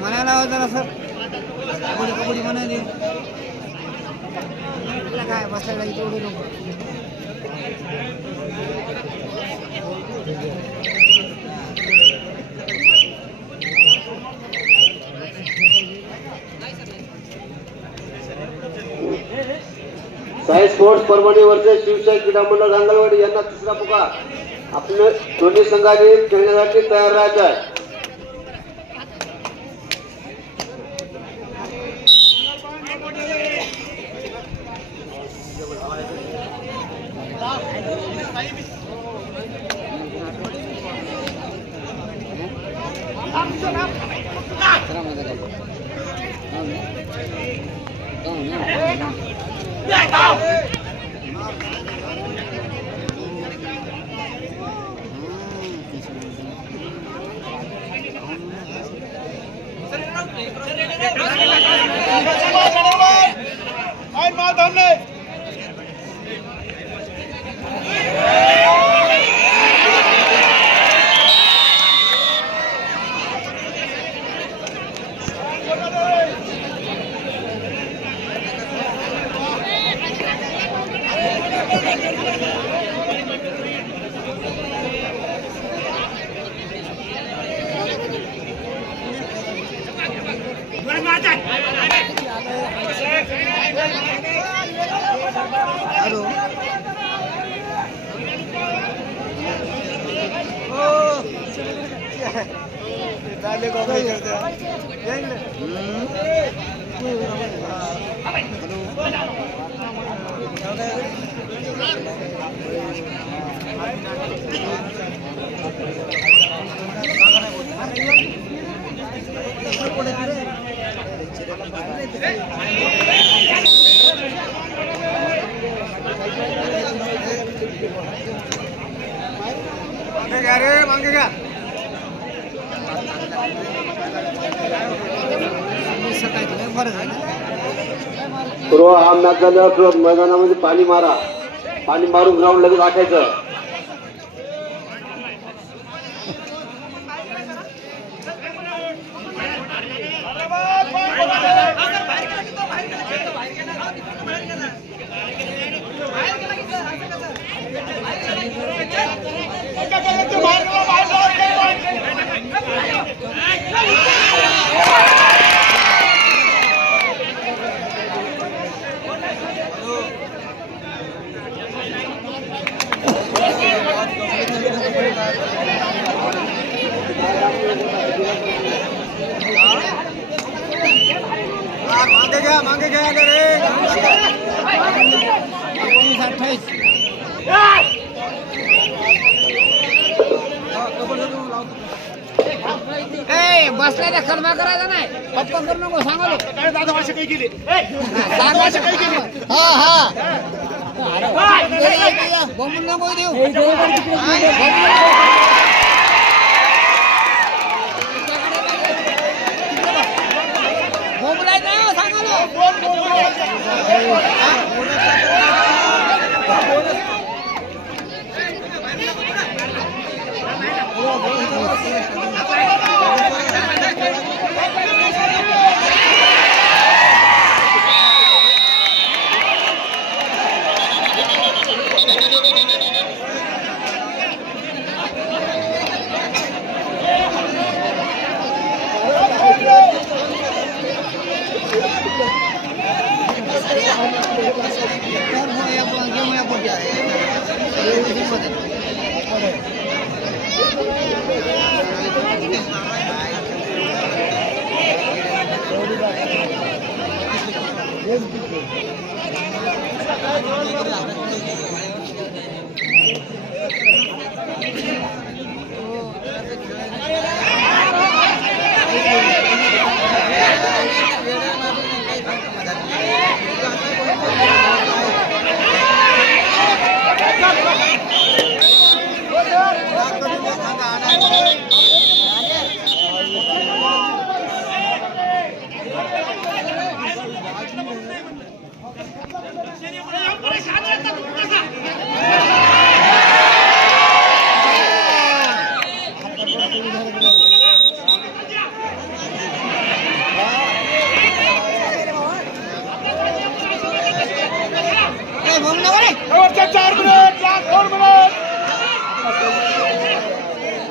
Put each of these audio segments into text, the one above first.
म्हणायला जरा सर कबड्डी कबड्डी म्हणाली काय बसायला तेवढे लोक साई स्पोर्ट्स परभणी वर्सेस शिवशाही क्रीडा मंडळ रांगलवाडी यांना तिसरा पुकार. आपल्या दोन्ही संघाने खेळण्यासाठी तयार राहायचं आहे. पूर्व हा मॅच झाल्यावर मैदानामध्ये पाणी मारा. पाणी मारून ग्राउंड लगेच राखायचं. मागे घ्या रे 28 बसल्या खर्मा करायचा नाही पप्पा करू नको सांगलो दादा भाषा काही केली हा हा बोंबून नको देऊ बोंबलायचं नाही सांगलो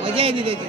मजा येते त्याची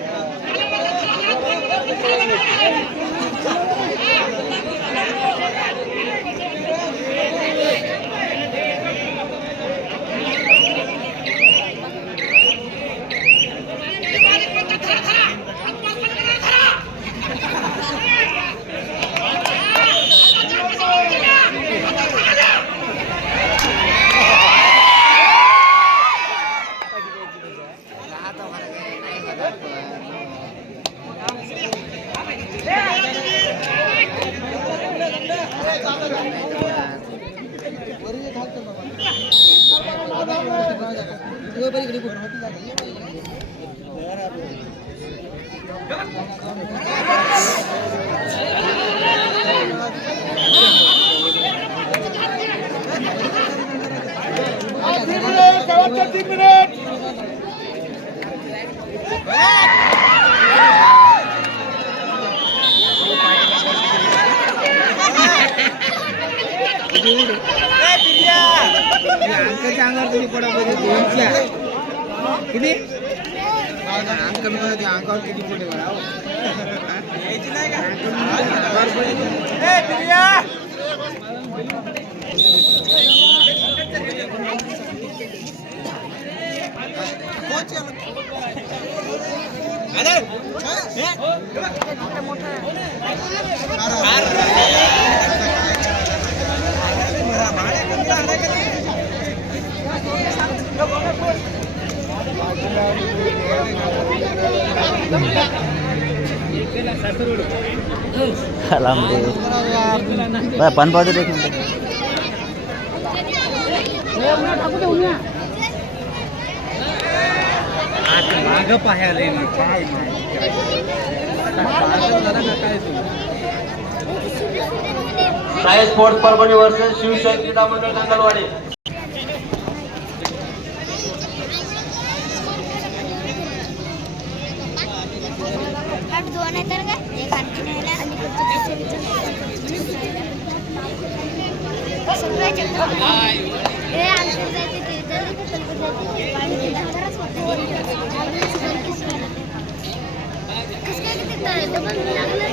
अंकलच्या अंगावर तुम्ही पडा पाहिजे किती अंकल अंगावर किती पुढे alhamdulillah pan पावते देखील माग पाहायला काय साई स्पोर्ट्स परभणी वर्सेस शिवशाही क्रीडा मंडळ नांगलवाडी दोन आहे तर का एक आणखी न्यायला आणि सगळं जगत हे आमचं जायचं ते जरी पाणी घराच होतं कसं काय ते डबल लागलं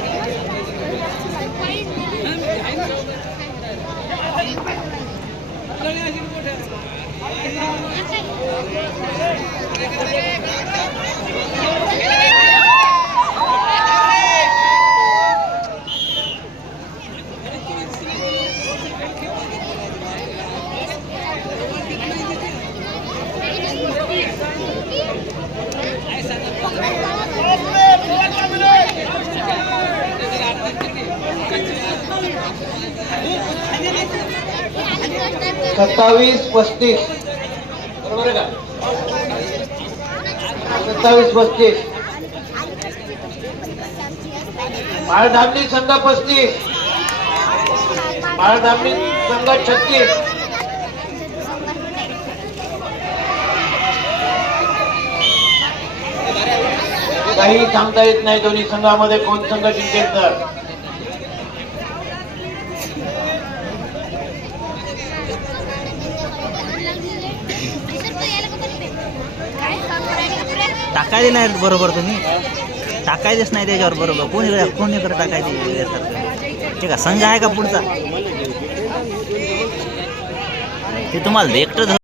27-35 बरोबर आहे का? 27-35 माळधामणी संघ 35 माळधामणी संघ 36 काही सांगता येत नाही दोन्ही संघामध्ये कोण संघ जिंकेल तर टाकायला नाही बरोबर तुम्ही टाकायचेच नाही त्याच्यावर बरोबर कोणी करत टाकायचे ठीक आहे संघ आहे का पुढचा ते तुम्हाला एकटं